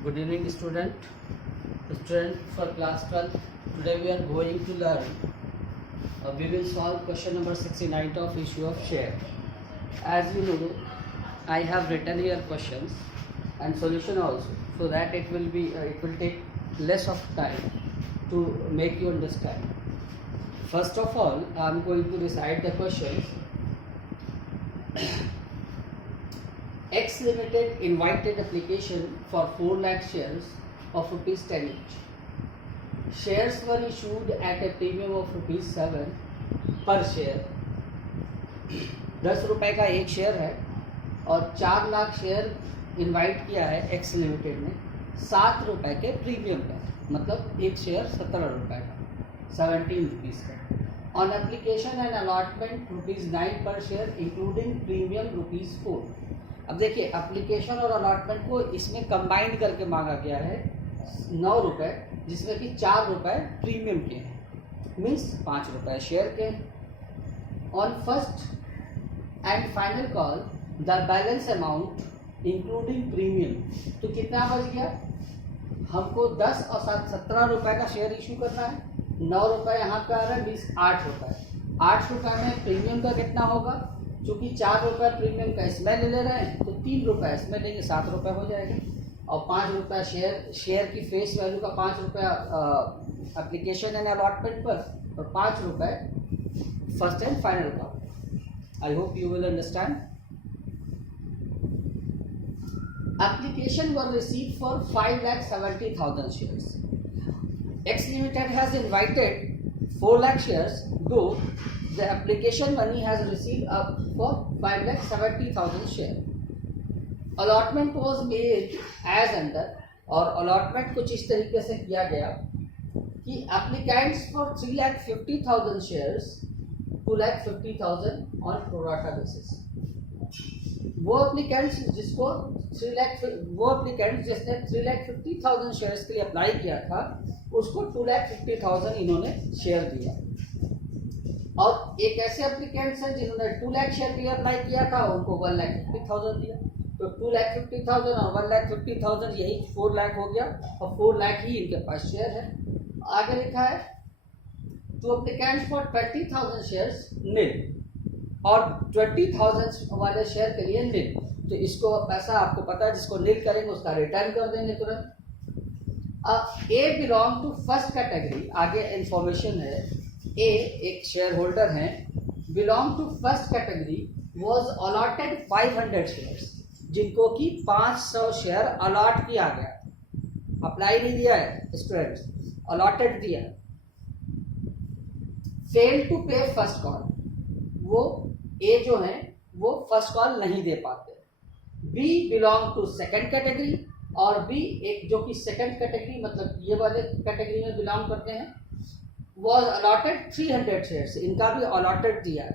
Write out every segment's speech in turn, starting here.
Good evening, student for class 12. Today we are going to learn. We will solve question number 69 of issue of share. As you know, I have written here questions and solution also, so that it will take less of time to make you understand. First of all, I am going to recite the questions. X Limited invited application for 4 lakh shares of rupees 10 each. Shares were issued at a premium of rupees 7 per share. 10 रुपए का एक share है और 4 lakh share invite किया है x limited ने 7 रुपए के प्रीमियम पर, मतलब एक शेयर 17 रुपए का, 17 रुपीज़ का। On application and allotment rupees 9 पर शेयर इंक्लूडिंग प्रीमियम रुपीज़ 4। अब देखिए, एप्लीकेशन और अलॉटमेंट को इसमें कंबाइंड करके मांगा गया है 9 रुपये, जिसमें कि 4 रुपये प्रीमियम के हैं, मीन्स 5 रुपये शेयर के। On first and final call the balance amount including premium, तो कितना बच गया? हमको 10 और 7 17 रुपये का शेयर इशू करना है। 9 रुपये यहाँ पे आ रहा है, मीन्स 8 रुपये। 8 रुपये में प्रीमियम का कितना होगा? चूँकि 4 रुपये प्रीमियम का इसमें ले रहे हैं, तो 3 रुपये इसमें लेंगे, 7 रुपये हो जाएगा। और 5 रुपये शेयर की फेस वैल्यू का 5 रुपये एप्लीकेशन एंड अलॉटमेंट पर, और 5 रुपये फर्स्ट एंड फाइनल का। I hope you will understand. Application were receive for 5,70,000 shares. X Limited has invited 4 lakh shares, though the application money has received up for 5,70,000 shares. Allotment was made as under, और allotment कुछ इस तरीके से किया गया कि applicants for 3,50,000 shares, 2,50,000 on pro rata basis. वो applicants जिसने 3,50,000 शेयर्स के लिए अप्लाई किया था, उसको 2,50,000 इन्होंने शेयर दिया। और एक ऐसे एप्लीकेंट्स हैं जिन्होंने 2 लाख शेयर के लिए अप्लाई किया था, उनको 1,50,000 दिया। तो 2,50,000 और 1,50,000 यही 4 लाख हो गया, और 4 लाख ही इनके पास शेयर है। आगे लिखा है टू एप्लीकेंट्स फॉर 20,000 शेयर्स नील, और 20,000 वाले शेयर के लिए नील। तो इसको पैसा आपको पता है, जिसको नील करेंगे उसका रिटर्न कर देंगे तुरंत। अब A belong to first category, आगे इंफॉर्मेशन है। ए एक शेयर होल्डर हैं, belong to first category, was allotted 500 shares, जिनको कि 500 शेयर अलॉट किया गया। अप्लाई नहीं दिया है स्टूडेंट्स, अलॉटेड दिया। फेल टू पे फर्स्ट कॉल, वो ए जो है वो फर्स्ट कॉल नहीं दे पाते। B belong to second category, और बी एक जो कि सेकंड कैटेगरी मतलब ये वाले कैटेगरी में बिलोंग करते हैं, वॉज अलॉटेड 300 शेयर्स, इनका भी अलॉटेड दिया है,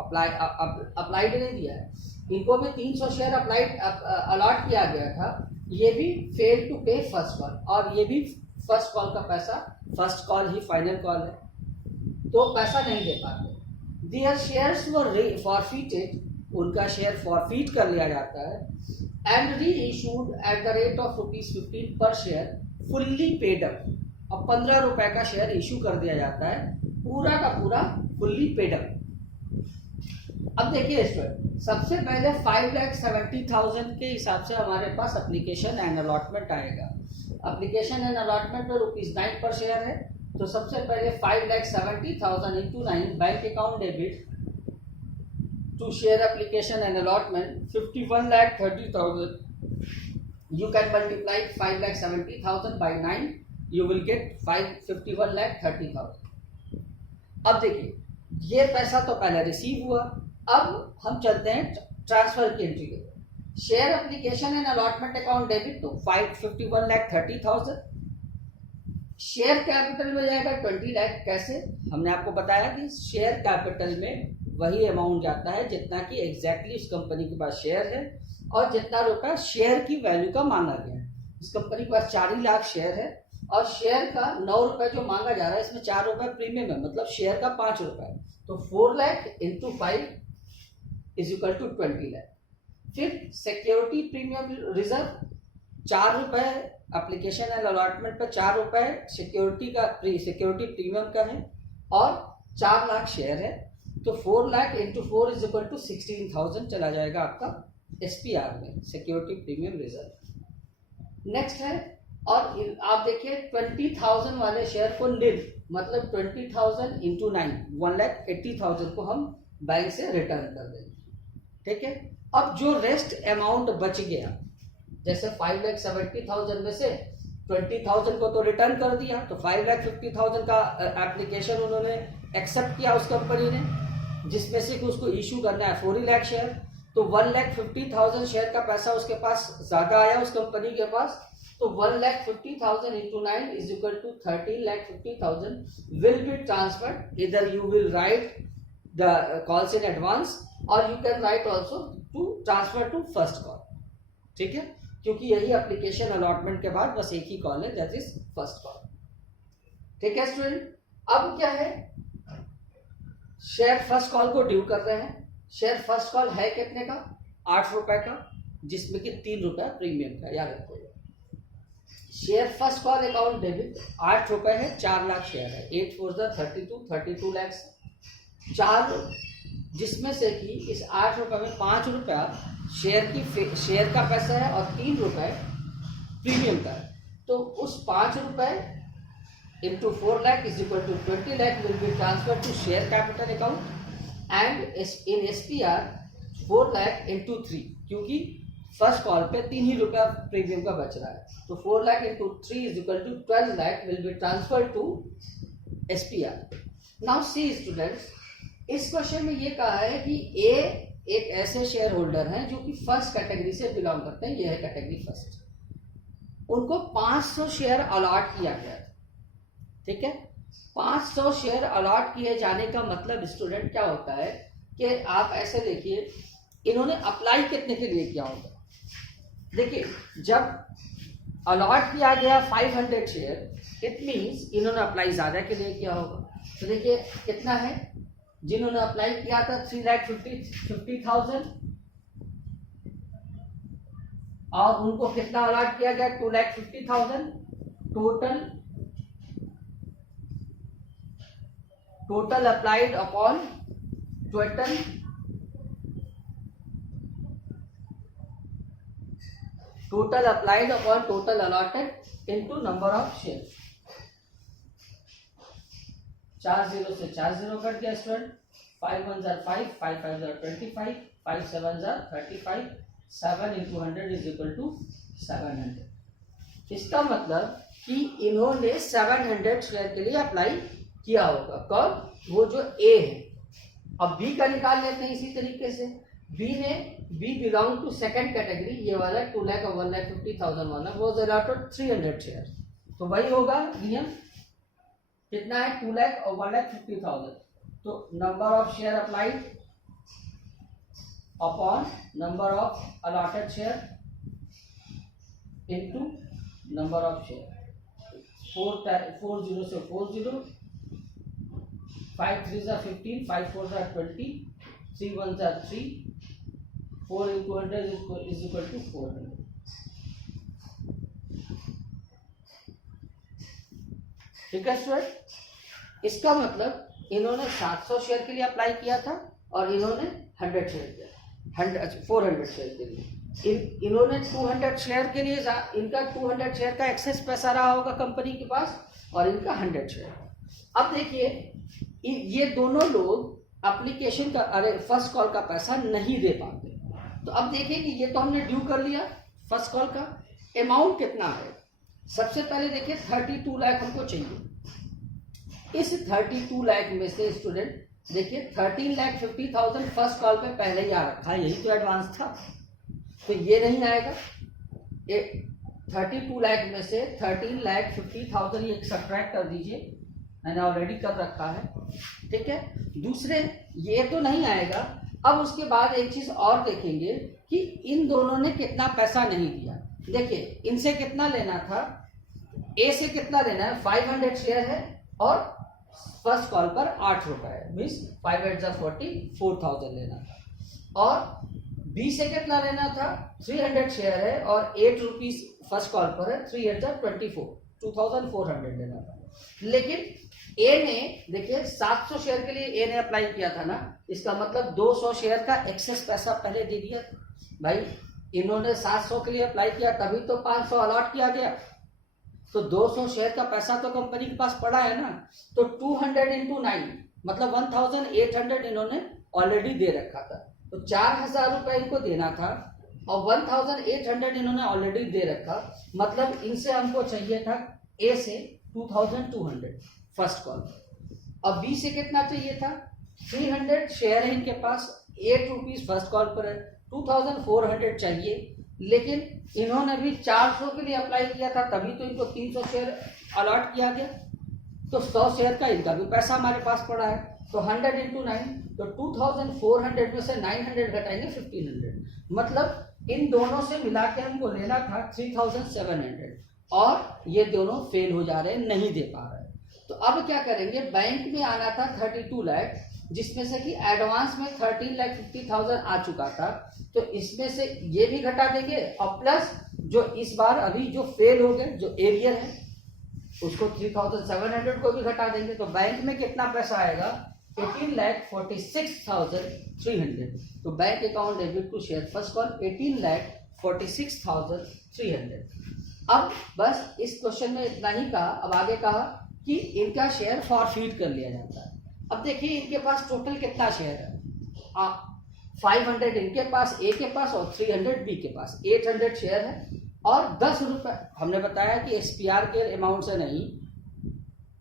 अप्लाइड नहीं दिया है। इनको भी 300 शेयर अलॉट किया गया था। ये भी फेल टू पे फर्स्ट कॉल, और ये भी फर्स्ट कॉल का पैसा, फर्स्ट कॉल ही फाइनल कॉल है, तो पैसा नहीं दे पाते। Their shares were forfeited, उनका शेयर फॉरफीट कर लिया जाता है, and reissued at the rate of ₹15 per share, fully paid up। अब 15 रुपए का शेयर इशू कर दिया जाता है, पूरा का पूरा फुल्ली पेड अप। अब देखिए स्टूडेंट, सबसे पहले 5,70,000 के हिसाब से हमारे पास एप्लीकेशन एंड अलॉटमेंट आएगा। एप्लीकेशन एंड अलॉटमेंट में ₹9 पर शेयर है, तो सबसे पहले 5,70,000 into 9 bank account debit to share application and allotment 51,30,000। You can multiply 5,70,000 by 9, you will get 51,30,000। अब देखिए, ये पैसा तो पहले रिसीव हुआ। अब हम चलते हैं ट्रांसफर की एंट्री के। Share application and allotment account debit to 51,30,000। Share capital में जाएगा 20 लाख। कैसे? हमने आपको बताया कि शेयर कैपिटल में वही अमाउंट जाता है जितना कि एग्जैक्टली उस कंपनी के पास शेयर है, और जितना रुपया शेयर की वैल्यू का मांगा गया है। इस कंपनी के पास 4 लाख शेयर है, और शेयर का 9 रुपये जो मांगा जा रहा है, इसमें 4 रुपये प्रीमियम है, मतलब शेयर का 5 रुपये। तो 4 lakh into 5 is equal to 20 lakh. फिर security premium reserve ₹4 application and allotment पर ₹4 सिक्योरिटी प्रीमियम का है और 4 लाख शेयर है, तो 4 lakh into 4 is equal to 16,000 चला जाएगा आपका SPR में, सिक्योरिटी प्रीमियम रिजर्व। नेक्स्ट है, और आप देखिए 20,000 वाले शेयर को निल, मतलब 20,000 इंटू 9 1,80,000 को हम बैंक से रिटर्न कर देंगे। ठीक है, अब जो रेस्ट अमाउंट बच गया, जैसे 5,70,000 में से 20,000 को तो रिटर्न कर दिया, तो 5,50,000 का एप्लीकेशन उन्होंने एक्सेप्ट किया उस कंपनी ने, जिसमें से कि उसको इशू करना है 4 लाख शेयर, तो 1,50,000 शेयर का पैसा उसके पास ज्यादा आया उस कंपनी के पास, तो 1,50,000 into 9 is equal to 13,50,000 will be transferred. इधर you will write the calls in advance और you can write also to transfer to first call. ठीक है, क्योंकि यही एप्लीकेशन अलॉटमेंट के बाद बस एक ही कॉल है, दैट इज फर्स्ट कॉल। ठीक है स्टूडेंट, अब क्या है, शेयर फर्स्ट कॉल को ड्यू कर रहे हैं। शेयर फर्स्ट कॉल है कितने का? ₹8 का, जिसमें कि ₹3 प्रीमियम का, याद रखिएगा। Share first call account debit ₹8 है, 4 लाख शेयर है, 8 4 32 लाख, 4, जिसमें से कि इस ₹8 में ₹5 शेयर का पैसा है और ₹3 प्रीमियम का है, तो उस ₹5 into 4 lakh is equal to 20 lakh will be transfer to share capital account and in SPR 4 lakh into 3, क्योंकि फर्स्ट कॉल पे ₹3 प्रीमियम का बच रहा है, तो 4 lakh into 3 is equal to 12 lakh will be transfer to SPR। Now see students, इस क्वेश्चन में ये कहा है कि ए एक ऐसे शेयर होल्डर हैं जो कि फर्स्ट कैटेगरी से बिलोंग करते हैं, ये है कैटेगरी फर्स्ट, उनको 500 शेयर अलॉट किया गया था। ठीक है, 500 शेयर अलॉट किए जाने का मतलब स्टूडेंट क्या होता है कि आप ऐसे देखिए, इन्होंने अप्लाई कितने के लिए किया होगा। देखिए, जब अलॉट किया गया 500 शेयर, इट मीन्स इन्होंने अप्लाई ज्यादा के लिए किया होगा। तो देखिए कितना है, जिन्होंने अप्लाई किया था 3,50,000 और उनको कितना अलॉट किया गया 2,50,000, total applied upon total allotted into number of share. 4 0 से 4 0 कट गया student, 5 1 5, 5 5 25, 5 7 35, 7 into 100 is equal to 700। इसका मतलब कि इन्होंने 700 शेयर के लिए अप्लाई किया होगा। कौन? वो जो ए है। अब बी का निकाल लेते हैं इसी तरीके से। B belong to second category, ये वाला 2 लाख और 1,50,000 वाला, वो अलॉटेड 300 शेयर, तो वही होगा नियम, कितना है 2 लाख और 1,50,000, तो number of share applied upon number of allotted share into number of share. 4 0 से 4 0, 5 3 15, 5 4 20, 3 1 3, 4 into 100 is equal to 400। ठीक है स्टूडेंट, इसका मतलब इन्होंने 700 शेयर के लिए अप्लाई किया था और इन्होंने 100 शेयर किया, 400 शेयर के लिए। इन्होंने 200 शेयर के लिए, इनका 200 शेयर का एक्सेस पैसा रहा होगा कंपनी के पास और इनका 100 शेयर। अब देखिए, ये दोनों लोग एप्लीकेशन का, अरे फर्स्ट कॉल का पैसा नहीं दे पाते। तो अब देखिए कि ये तो हमने ड्यू कर लिया, फर्स्ट कॉल का अमाउंट कितना है। सबसे पहले देखिए 32 लाख हमको चाहिए। इस 32 लाख में से स्टूडेंट देखिए 13,50,000 फर्स्ट कॉल पे पहले ही आ रखा है, यही तो एडवांस था, तो ये नहीं आएगा। 32 लाख में से 13,50,000 ये सब्ट्रैक्ट कर दीजिए, मैंने ऑलरेडी कर रखा है। ठीक है, दूसरे ये तो नहीं आएगा। अब उसके बाद एक चीज और देखेंगे कि इन दोनों ने कितना पैसा नहीं दिया। देखिए, इनसे कितना लेना था, ए से कितना लेना है, 500 शेयर है और फर्स्ट कॉल पर ₹8 है, मीन्स 5 8 40, 4,000 लेना था। और बी से कितना लेना था, 300 शेयर है और 8 रुपीज फर्स्ट कॉल पर है, 2400 लेना था। लेकिन ए ने देखिए 700 शेयर के लिए ए ने अप्लाई किया था ना, इसका मतलब 200 शेयर का एक्सेस पैसा पहले दे दिया भाई। इन्होंने 700 के लिए अप्लाई किया तभी तो 500 अलॉट किया गया, तो 200 शेयर का पैसा तो कंपनी के पास पड़ा है ना। तो 200 इंटू 9 मतलब 1800 इन्होंने ऑलरेडी दे रखा था, तो 4000 रुपए इनको देना था और 1800 इन्होंने ऑलरेडी दे रखा, मतलब इनसे हमको चाहिए था ए से 2200 फर्स्ट कॉल। अब बी से कितना चाहिए था, 300 शेयर है इनके पास, 8 रुपीज फर्स्ट कॉल पर है, 2400 चाहिए। लेकिन इन्होंने भी 400 के लिए अप्लाई किया था तभी तो इनको 300 शेयर अलॉट किया गया, तो 100 शेयर का इनका भी पैसा हमारे पास पड़ा है। तो 100 इंटू 9 तो 2400 में से 900 घटाएंगे 1500, मतलब इन दोनों से मिला के हमको लेना था 3700 और ये दोनों फेल हो जा रहे हैं, नहीं दे पा रहे हैं। तो अब क्या करेंगे, बैंक में आना था 32 लाख, जिसमें से कि एडवांस में 13,50,000 आ चुका था, तो इसमें से ये भी घटा देंगे और प्लस जो इस बार अभी जो फेल हो गए, जो एरियर है उसको 3700 को भी घटा देंगे। तो बैंक में कितना पैसा आएगा, 18,46,300। तो bank account debit to share first call 18,46,300। अब बस इस क्वेश्चन में इतना ही कहा। अब आगे कहा कि इनका शेयर फॉरफीट कर लिया जाता है। अब देखिए इनके पास टोटल कितना शेयर है, 500 इनके पास, ए के पास और 300 बी के पास, 800 शेयर है और 10 रुपए। हमने बताया कि एसपीआर के अमाउंट से नहीं,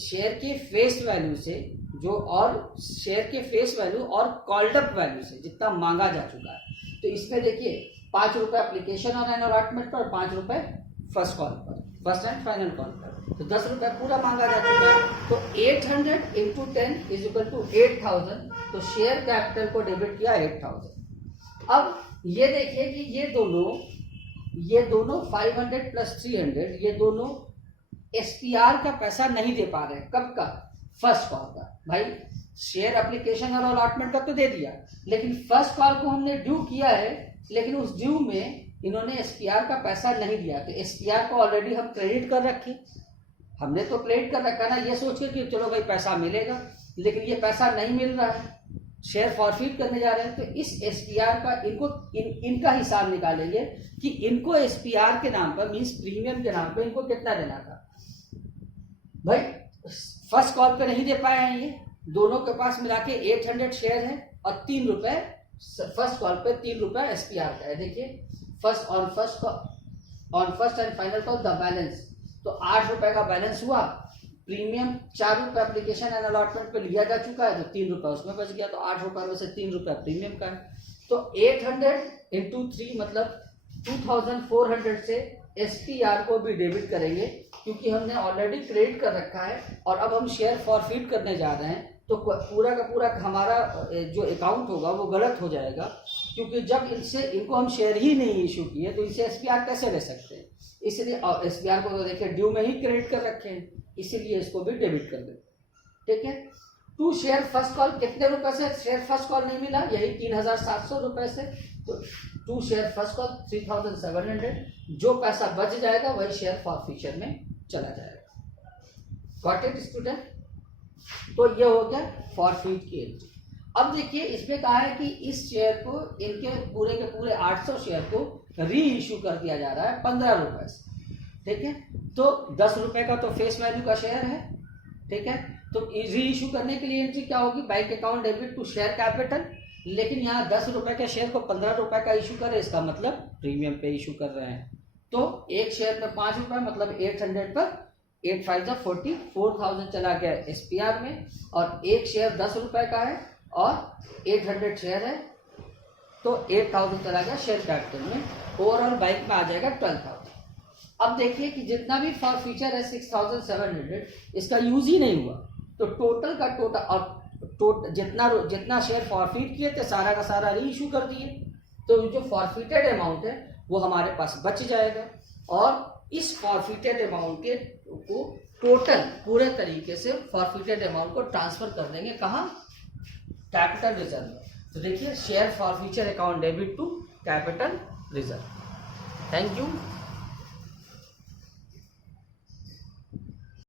शेयर के फेस वैल्यू से, जो और शेयर के फेस वैल्यू और कॉल्ड अप वैल्यू से जितना मांगा जा चुका है। तो इसमें देखिए 5 रुपए एप्लीकेशन और अलॉटमेंट पर, 5 रुपए फर्स्ट कॉल पर, फर्स्ट एंड फाइनल कॉल पर, तो 10 रुपए पूरा मांगा जा चुका है। तो 800 इंटू 10 इज इक्वल टू 8000, तो शेयर कैपिटल को डेबिट किया 8000। अब ये देखिए कि ये दोनों 500 प्लस 300 ये दोनों एसपीआर का पैसा नहीं दे पा रहे हैं। कब का, फर्स्ट कॉल का। भाई शेयर एप्लीकेशन और अलॉटमेंट का तो दे दिया, लेकिन फर्स्ट कॉल को हमने ड्यू किया है, लेकिन उस ड्यू में इन्होंने एसपीआर का पैसा नहीं दिया। तो एसपीआर को ऑलरेडी हम क्रेडिट कर रखे, हमने तो क्रेडिट कर रखा ना, ये सोच के कि चलो भाई पैसा मिलेगा, लेकिन ये पैसा नहीं मिल रहा है, शेयर फॉरफीट करने जा रहे हैं। तो इस एसपीआर का इनका हिसाब निकालेंगे कि इनको एसपीआर के नाम पर मींस प्रीमियम के नाम पर इनको कितना देना था। भाई फर्स्ट कॉल पे नहीं दे पाए हैं, ये दोनों के पास मिला के 800 शेयर है और 3 रुपए फर्स्ट कॉल पे, 3 रुपए एसपीआर का है। देखिए on first and final call the balance, तो 8 रुपए का बैलेंस हुआ। प्रीमियम 4 रुपए एप्लीकेशन एंड अलॉटमेंट पे लिया जा चुका है, तो 3 रुपए उसमें बच गया, तो 8 रुपए में से 3 रुपए प्रीमियम का है। तो 800 इंटू 3 मतलब 2400 से एसपीआर को भी डेबिट करेंगे, क्योंकि हमने ऑलरेडी क्रेडिट कर रखा है और अब हम शेयर फॉरफीट करने जा रहे हैं। तो पूरा का पूरा हमारा जो अकाउंट होगा वो गलत हो जाएगा, क्योंकि जब इनको हम शेयर ही नहीं इशू किए तो इनसे एसपीआर कैसे ले सकते हैं। इसलिए एसपीआर को तो देखिए ड्यू में ही क्रेडिट कर रखे हैं, इसीलिए इसको भी डेबिट कर दें। ठीक है। टू शेयर फर्स्ट कॉल कितने रुपए से शेयर फर्स्ट कॉल नहीं मिला, यही 3700 रुपए से। तो टू शेयर फर्स्ट कॉल 3700, जो पैसा बच जाएगा वही शेयर फॉरफीचर में चला जाएगा। Got it student. तो ये हो गया फॉरफीट की एंट्री। अब देखिए इसमें कहा है कि इस शेयर को, इनके पूरे के पूरे 800 शेयर को री इश्यू कर दिया जा रहा है 15 रुपए से। ठीक है। तो 10 रुपए का तो फेस वैल्यू का शेयर है। ठीक है। तो री इश्यू करने के लिए एंट्री क्या होगी, bank account debit to share capital, लेकिन यहाँ 10 रुपए के शेयर को 15 रुपए का इशू करे, इसका मतलब प्रीमियम पे इशू कर रहे हैं। तो एक शेयर में 5 रुपए मतलब 800 पर 8 5 40, 4000 चला गया एसपीआर में, और एक शेयर 10 रुपए का है और 800 शेयर है, तो 8000 चला गया शेयर कैपिटल में। ओवरऑल बैंक में आ जाएगा 12000। अब देखिए कि जितना भी फॉरफीचर है 6700, इसका यूज ही नहीं हुआ, तो टोटल का टोटल जितना शेयर फॉरफीट किए थे सारा का सारा री इशू कर दिए, तो जो फॉरफीटेड अमाउंट है वो हमारे पास बच जाएगा, और इस फॉरफीटेड अमाउंट के को टोटल पूरे तरीके से फॉरफीटेड अमाउंट को ट्रांसफर कर देंगे कहाँ, कैपिटल रिजर्व। तो देखिए share forfeiture account debit to capital reserve. Thank you.